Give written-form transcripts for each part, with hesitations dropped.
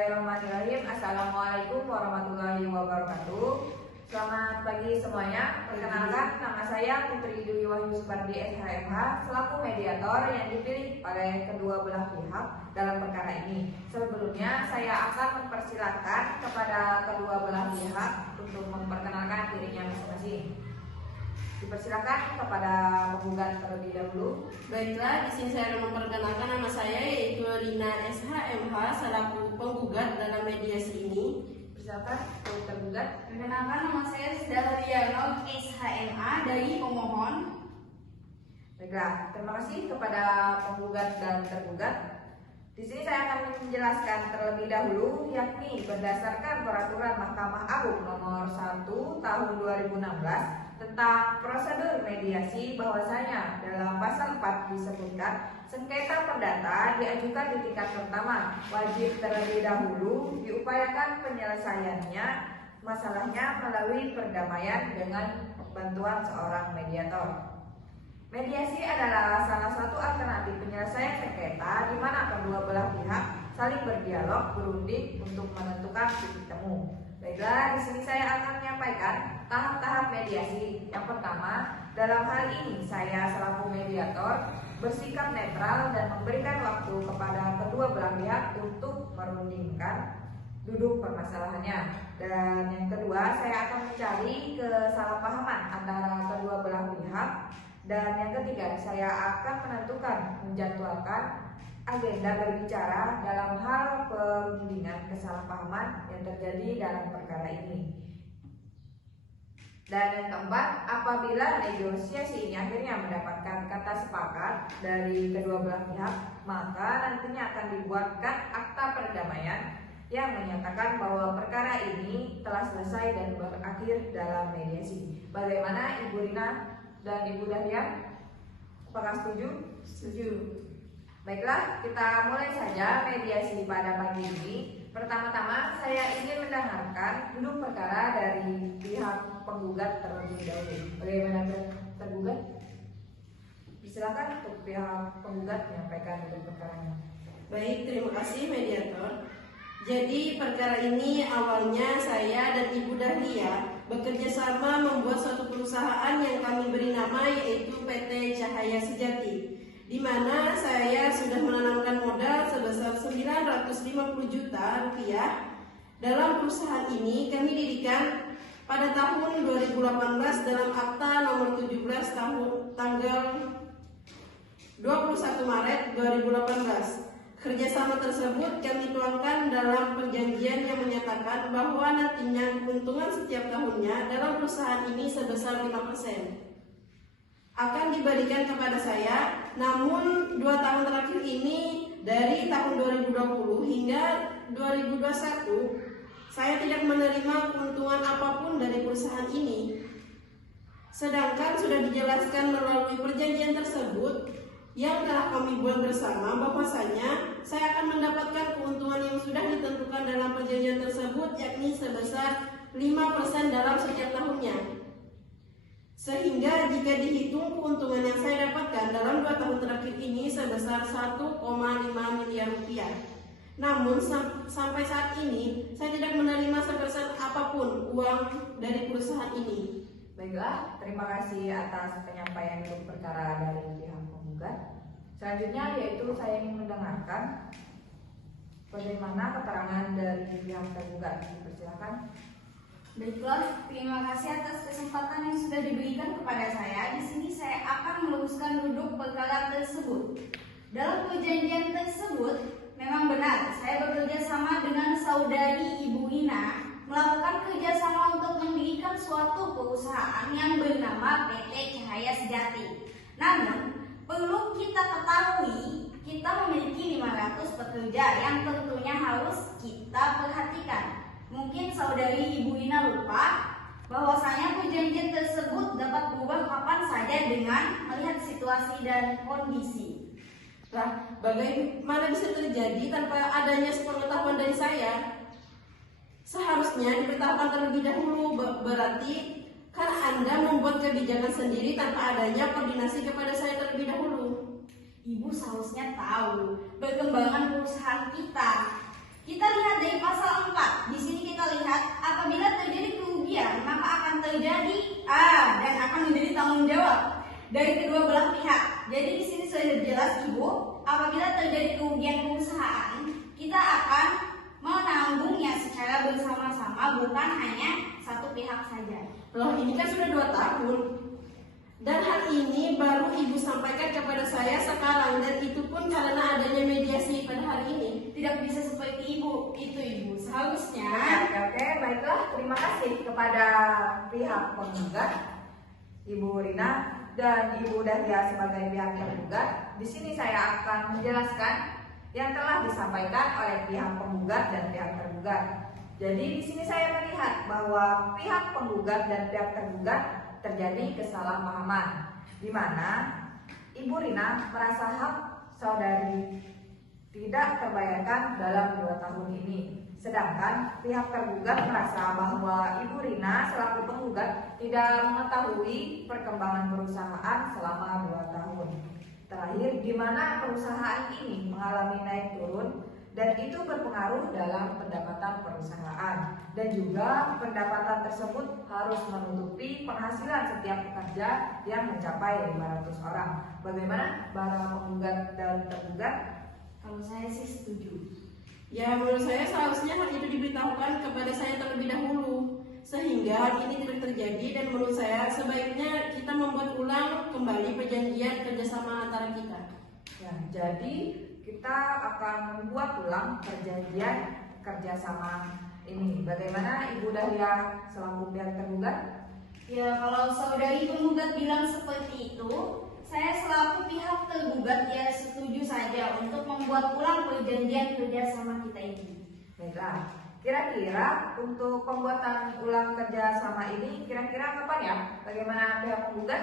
Bismillahirrahmanirrahim. Assalamualaikum warahmatullahi wabarakatuh. Selamat pagi semuanya. Perkenalkan, nama saya Putri Dwi Wahyu Supardi SHMH selaku mediator yang dipilih oleh kedua belah pihak dalam perkara ini. Sebelumnya saya akan mempersilahkan kepada kedua belah pihak untuk memperkenalkan dirinya masing-masing. Dipersilakan kepada penggugat terlebih dahulu. Baiklah, di sini saya akan memperkenalkan nama saya yaitu Rina SHMH selaku penggugat dalam mediasi ini. Persilakan untuk tergugat. Perkenalkan, nama saya Dahliano SHMA dari pemohon. Baiklah, terima kasih kepada penggugat dan tergugat. Di sini saya akan menjelaskan terlebih dahulu, yakni berdasarkan Peraturan Mahkamah Agung Nomor 1 Tahun 2016 tentang prosedur mediasi, bahwasanya dalam pasal 4 disebutkan sengketa perdata diajukan di tingkat pertama, wajib terlebih dahulu diupayakan penyelesaiannya masalahnya melalui perdamaian dengan bantuan seorang mediator. Mediasi adalah salah satu alternatif penyelesaian sengketa di mana kedua belah pihak saling berdialog, berunding untuk menentukan titik temu. Baiklah, di sini saya akan menyampaikan tahap-tahap mediasi. Yang pertama, dalam hal ini saya selaku mediator bersikap netral dan memberikan waktu kepada kedua belah pihak untuk merundingkan duduk permasalahannya. Dan yang kedua, saya akan mencari kesalahpahaman antara kedua belah pihak. Dan yang ketiga, saya akan menjadwalkan agenda berbicara dalam hal perundingan kesalahpahaman yang terjadi dalam perkara ini. Dan yang keempat, apabila negosiasi ini akhirnya mendapatkan kata sepakat dari kedua belah pihak, maka nantinya akan dibuatkan akta perdamaian yang menyatakan bahwa perkara ini telah selesai dan berakhir dalam mediasi. Bagaimana Ibu Rina dan Ibu Dahlia? Apakah setuju? Setuju. Baiklah, kita mulai saja mediasi pada pagi ini. Pertama-tama saya ingin mendengarkan duduk perkara dari pihak penggugat terlebih dahulu. Bagaimana tergugat? Silakan untuk pihak penggugat menyampaikan duduk perkaranya. Baik, terima kasih mediator. Jadi perkara ini awalnya saya dan Ibu Dahlia bekerja sama membuat suatu perusahaan yang kami beri nama yaitu PT Cahaya Sejati, di mana saya sudah menanamkan modal sebesar 950 juta rupiah. Dalam perusahaan ini kami dirikan pada tahun 2018 dalam akta nomor 17 tanggal 21 Maret 2018. Kerjasama tersebut kami tuangkan dalam perjanjian yang menyatakan bahwa nantinya keuntungan setiap tahunnya dalam perusahaan ini sebesar 5% akan diberikan kepada saya. Namun 2 tahun terakhir ini, dari tahun 2020 hingga 2021, saya tidak menerima keuntungan apapun dari perusahaan ini. Sedangkan sudah dijelaskan melalui perjanjian tersebut yang telah kami buat bersama, bahwasanya saya akan mendapatkan keuntungan yang sudah ditentukan dalam perjanjian tersebut, yakni sebesar 5% dalam setiap tahunnya. Sehingga jika dihitung keuntungan yang saya dapatkan dalam 2 tahun terakhir ini sebesar 1,5 miliar rupiah. Namun sampai saat ini saya tidak menerima sepersen apapun uang dari perusahaan ini. Baiklah, terima kasih atas penyampaian duduk perkara dari pihak penggugat. Selanjutnya yaitu saya ingin mendengarkan bagaimana keterangan dari pihak tergugat. Dipersilakan. Baiklah, terima kasih atas kesempatan yang sudah diberikan kepada saya. Di sini saya akan meluruskan duduk perkara tersebut. Dalam perjanjian tersebut, memang benar saya bekerja sama dengan saudari Ibu Rina melakukan kerjasama untuk mendirikan suatu perusahaan yang bernama PT Cahaya Sejati. Namun, perlu kita ketahui, kita memiliki 500 pekerja yang tentunya harus kita perhatikan. Mungkin saudari Ibu Rina lupa bahwasanya perjanjian tersebut dapat berubah kapan saja dengan melihat situasi dan kondisi. Lah, bagaimana bisa terjadi tanpa adanya sepengetahuan dari saya? Seharusnya diberitahukan terlebih dahulu, berarti kan Anda membuat kebijakan sendiri tanpa adanya koordinasi kepada saya terlebih dahulu. Ibu seharusnya tahu perkembangan perusahaan kita. Kita lihat dari pasal 4. Di sini kita lihat apabila terjadi kerugian maka akan terjadi dan akan menjadi tanggung jawab dari kedua belah pihak. Jadi di sini sudah jelas Ibu, apabila terjadi kerugian perusahaan, kita akan menanggungnya secara bersama-sama, bukan hanya satu pihak saja. Loh, ini kan sudah 2 tahun. Dan hal ini baru Ibu sampaikan kepada saya sekarang, dan itu pun karena adanya mediasi pada hari ini. Tidak bisa seperti Ibu, itu Ibu. Seharusnya Oke, baiklah. Terima kasih kepada pihak penggugat, Ibu Rina dan Ibu Dahlia sebagai pihak tergugat. Di sini saya akan menjelaskan yang telah disampaikan oleh pihak penggugat dan pihak tergugat. Jadi di sini saya melihat bahwa pihak penggugat dan pihak tergugat terjadi kesalahpahaman, di mana Ibu Rina merasa hak saudari tidak terbayarkan dalam 2 tahun ini. Sedangkan pihak tergugat merasa bahwa Ibu Rina selaku penggugat tidak mengetahui perkembangan perusahaan selama 2 tahun. Terakhir, di mana perusahaan ini mengalami naik turun dan itu berpengaruh dalam pendapatan perusahaan, dan juga pendapatan tersebut harus menutupi penghasilan setiap pekerja yang mencapai 500 orang. Bagaimana para penggugat dan tergugat? kalau saya sih setuju. Ya, menurut saya seharusnya hal itu diberitahukan kepada saya terlebih dahulu, sehingga hal ini tidak terjadi. Dan menurut saya sebaiknya kita membuat ulang kembali perjanjian kerjasama antara kita. Ya, jadi kita akan membuat ulang perjanjian kerjasama ini. Bagaimana Ibu Dahlia selaku pihak tergugat? Ya, kalau saudari penggugat bilang seperti itu, saya selaku pihak tergugat ya setuju saja untuk membuat ulang perjanjian kerjasama kita ini. Baiklah, kira-kira untuk pembuatan ulang kerjasama ini kira-kira kapan ya? Bagaimana pihak penggugat?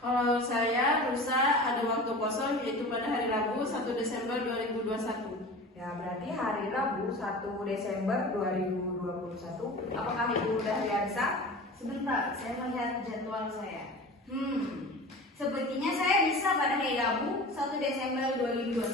Kalau saya lusa ada waktu kosong, yaitu pada hari Rabu 1 Desember 2021. Ya, berarti hari Rabu 1 Desember 2021. Apakah Ibu Dahlia bisa? Sebentar, saya melihat jadwal saya. Sepertinya saya bisa pada hari Rabu 1 Desember 2021.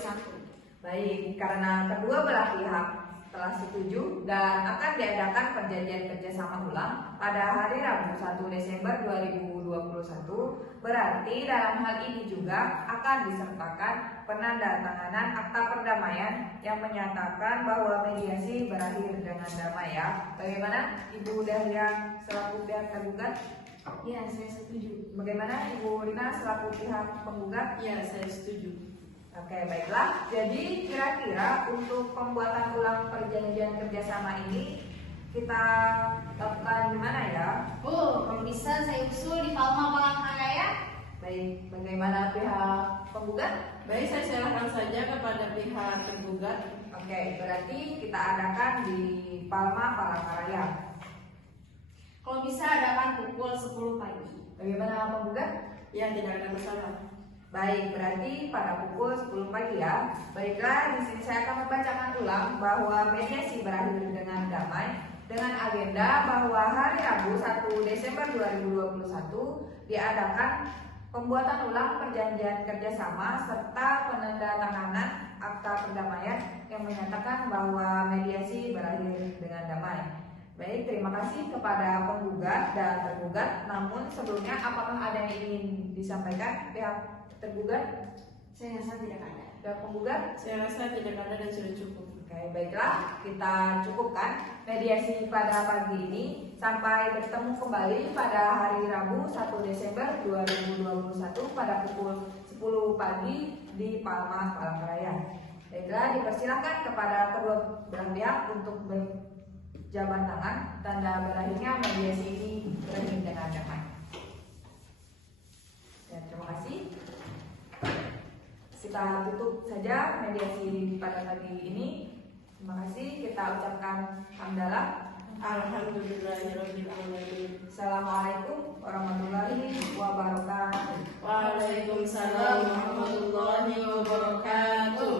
Baik, karena kedua belah pihak telah setuju dan akan diadakan perjanjian kerjasama ulang pada hari Rabu 1 Desember 2021, berarti dalam hal ini juga akan disertakan penandatanganan akta perdamaian yang menyatakan bahwa mediasi berakhir dengan damai ya. Bagaimana Ibu Dahlia selaku pihak tergugat? Ya, saya setuju. Bagaimana Ibu Rina selaku pihak penggugat? Ya, saya setuju. Oke, baiklah. Jadi kira-kira untuk pembuatan ulang perjanjian kerjasama ini kita lakukan di mana ya? Kalau bisa saya usul di Palma Palangkaraya. Baik, bagaimana pihak penggugat? Baik, saya serahkan saja kepada pihak tergugat. Oke, berarti kita adakan di Palma Palangkaraya. Kalau bisa adakan pukul 10 pagi. Bagaimana penggugat? Ya, tidak ada masalah. Baik, berarti pada pukul 10 pagi ya. Baiklah, di sini saya akan membacakan ulang bahwa mediasi berakhir dengan damai dengan agenda bahwa hari Rabu 1 Desember 2021 diadakan pembuatan ulang perjanjian kerjasama serta penandatanganan akta perdamaian yang menyatakan bahwa mediasi berakhir dengan damai. Baik, terima kasih kepada penggugat dan tergugat. Namun sebelumnya apakah ada yang ingin disampaikan pihak tergugat? Saya rasa tidak ada. Pihak penggugat? Saya rasa tidak ada dan sudah cukup. Oke, baiklah, kita cukupkan mediasi pada pagi ini. Sampai bertemu kembali pada hari Rabu 1 Desember 2021 pada pukul 10 pagi di Palma Palangkaraya. Baiklah, dipersilakan kepada kedua belah pihak untuk berjabat tangan. Tanda berakhirnya mediasi ini berakhir dengan damai. Dan terima kasih. Kita tutup saja mediasi pada pagi ini. Terima kasih. Kita ucapkan hamdalah. Alhamdulillahirabbil alamin. Assalamualaikum warahmatullahi wabarakatuh. Waalaikumsalam warahmatullahi wabarakatuh.